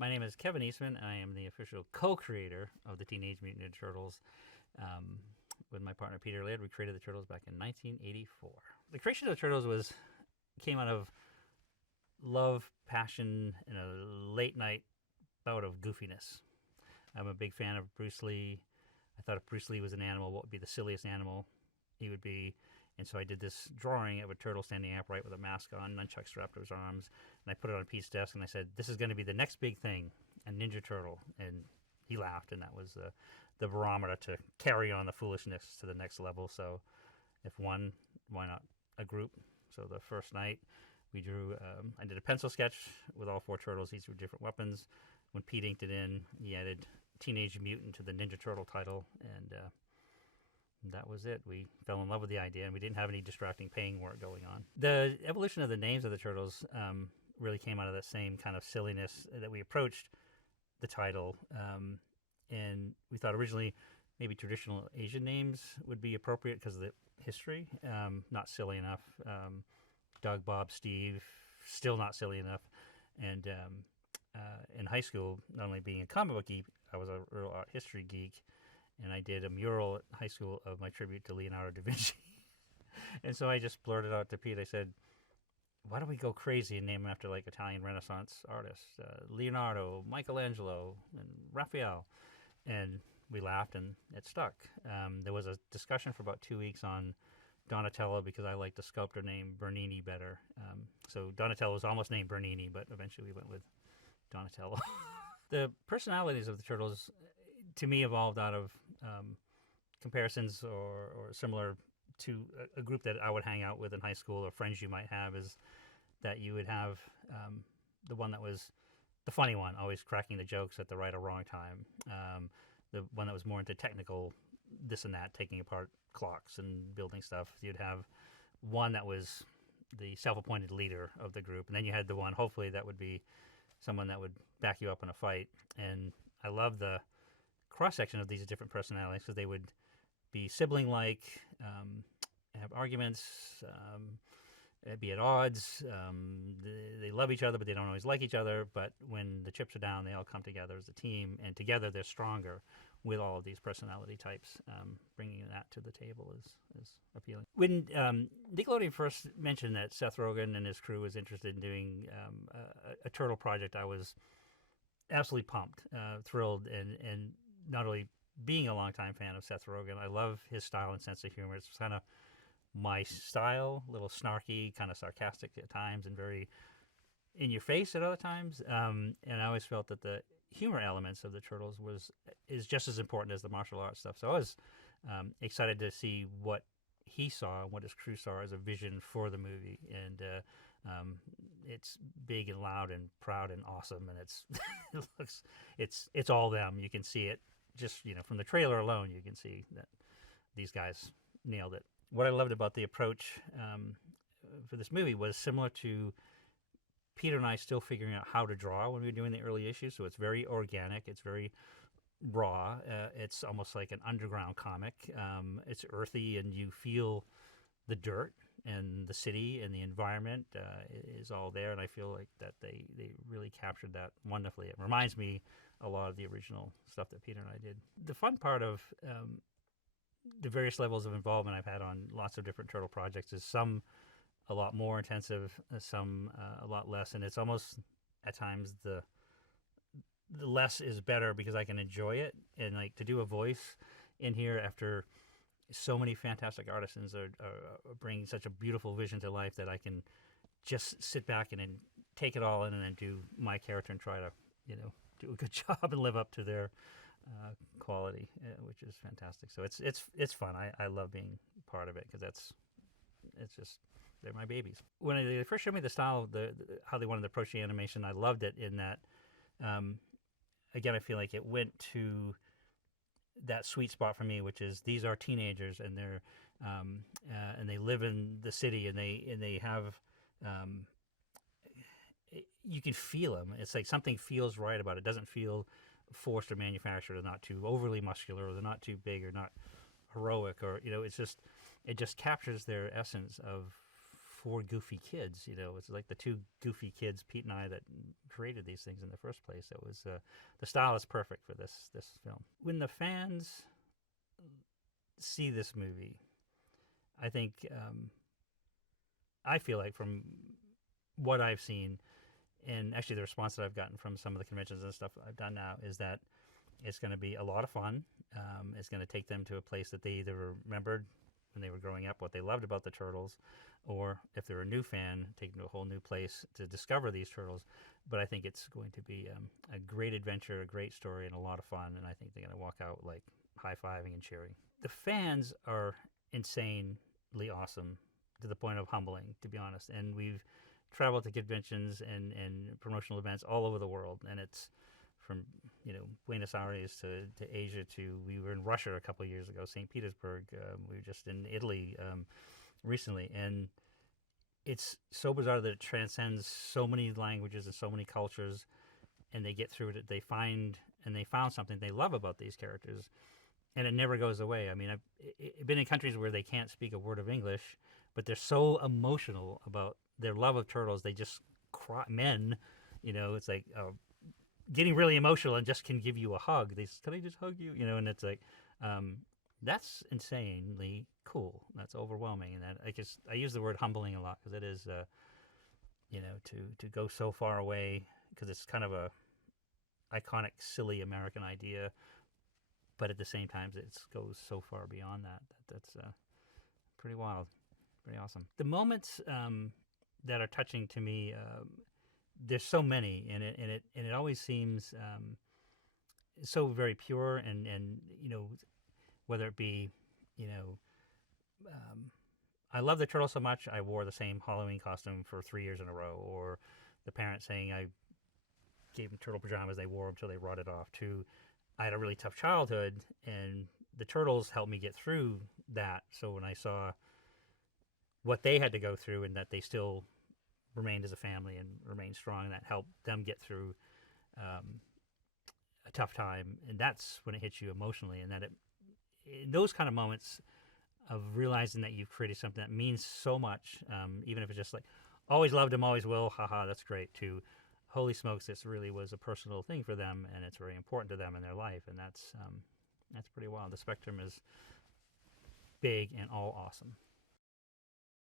My name is Kevin Eastman, and I am the official co-creator of the Teenage Mutant Ninja Turtles. With my partner Peter Laird, we created the Turtles back in 1984. The creation of the Turtles came out of love, passion, and a late night bout of goofiness. I'm a big fan of Bruce Lee. I thought if Bruce Lee was an animal, what would be the silliest animal he would be? And so I did this drawing of a turtle standing upright with a mask on, nunchucks strapped to his arms, and I put it on Pete's desk, and I said, this is going to be the next big thing, a Ninja Turtle. And he laughed, and that was the barometer to carry on the foolishness to the next level. So if one, why not a group? So the first night, we drew, I did a pencil sketch with all 4 turtles, each with different weapons. When Pete inked it in, he added Teenage Mutant to the Ninja Turtle title, and that was it. We fell in love with the idea, and we didn't have any distracting paying work going on. The evolution of the names of the turtles really came out of that same kind of silliness that we approached the title. And we thought originally maybe traditional Asian names would be appropriate because of the history. Not silly enough. Doug, Bob, Steve, still not silly enough. And in high school, not only being a comic book geek, I was a real art history geek. And I did a mural at high school of my tribute to Leonardo da Vinci. And so I just blurted out to Pete, I said, why don't we go crazy and name him after like Italian Renaissance artists? Leonardo, Michelangelo, and Raphael. And we laughed and it stuck. There was a discussion for about 2 weeks on Donatello because I liked a sculptor named Bernini better. So Donatello was almost named Bernini, but eventually we went with Donatello. The personalities of the turtles, to me, evolved out of comparisons or similar to a group that I would hang out with in high school, or friends you might have, is that you would have the one that was the funny one, always cracking the jokes at the right or wrong time. The one that was more into technical this and that, taking apart clocks and building stuff. You'd have one that was the self-appointed leader of the group, and then you had the one, hopefully, that would be someone that would back you up in a fight. And I love the cross-section of these different personalities because they would be sibling-like, have arguments, be at odds. They love each other, but they don't always like each other. But when the chips are down, they all come together as a team, and together they're stronger with all of these personality types. Bringing that to the table is appealing. When Nickelodeon first mentioned that Seth Rogen and his crew was interested in doing a turtle project, I was absolutely pumped, thrilled, and not only being a longtime fan of Seth Rogen, I love his style and sense of humor. It's kind of my style, a little snarky, kind of sarcastic at times, and very in your face at other times. And I always felt that the humor elements of the Turtles is just as important as the martial arts stuff. So I was excited to see what he saw and what his crew saw as a vision for the movie. And it's big and loud and proud and awesome, and it's all them. You can see it just from the trailer alone. You can see that these guys nailed it. What I loved about the approach for this movie was similar to Peter and I still figuring out how to draw when we were doing the early issues. So it's very organic. It's very raw. It's almost like an underground comic. It's earthy, and you feel the dirt and the city and the environment is all there. And I feel like that they really captured that wonderfully. It reminds me a lot of the original stuff that Peter and I did. The fun part of the various levels of involvement I've had on lots of different turtle projects is some a lot more intensive, some a lot less, and it's almost at times the less is better because I can enjoy it. And like to do a voice in here after so many fantastic artisans are bringing such a beautiful vision to life that I can just sit back and then take it all in and then do my character and try to do a good job and live up to their quality, which is fantastic. So it's fun. I love being part of it because it's just, they're my babies. When they first showed me the style of how they wanted to approach the animation, I loved it in that, again, I feel like it went to that sweet spot for me, which is these are teenagers and they're and they live in the city and they have you can feel them. It's like something feels right about it. It doesn't feel forced or manufactured. They're not too overly muscular, or they're not too big or not heroic, or it just captures their essence of 4 goofy kids. You know, it's like the 2 goofy kids, Pete and I, that created these things in the first place. It was the style is perfect for this film. When the fans see this movie, I think I feel like from what I've seen, and actually the response that I've gotten from some of the conventions and stuff I've done now, is that it's going to be a lot of fun. It's going to take them to a place that they either remembered when they were growing up, what they loved about the Turtles, or if they're a new fan, take them to a whole new place to discover these Turtles. But I think it's going to be a great adventure, a great story, and a lot of fun, and I think they're going to walk out like high-fiving and cheering. The fans are insanely awesome, to the point of humbling, to be honest. And we've traveled to conventions and promotional events all over the world, and it's from Buenos Aires to Asia to, we were in Russia a couple of years ago, St. Petersburg. We were just in Italy recently, and it's so bizarre that it transcends so many languages and so many cultures, and they get through it. They found something they love about these characters, and it never goes away. I mean, I've been in countries where they can't speak a word of English, but they're so emotional about their love of Turtles. They just cry. Men, it's like getting really emotional and just can give you a hug. They say, "Can I just hug you?" And it's like, that's insanely cool. That's overwhelming. And that, I use the word humbling a lot, because it is, to go so far away, because it's kind of a iconic, silly American idea, but at the same time, it goes so far beyond that. That's pretty wild, pretty awesome. The moments that are touching to me, there's so many, and it always seems so very pure, and whether it be, I love the Turtles so much I wore the same Halloween costume for 3 years in a row, or the parent saying I gave them turtle pajamas, they wore them till they rotted off, to I had a really tough childhood, and the Turtles helped me get through that. So when I saw what they had to go through, and that they still remained as a family and remained strong, and that helped them get through a tough time, and that's when it hits you emotionally. And that in those kind of moments of realizing that you've created something that means so much, even if it's just like, always loved them, always will, haha, that's great, to holy smokes, this really was a personal thing for them, and it's very important to them in their life, and that's pretty wild. The spectrum is big and all awesome.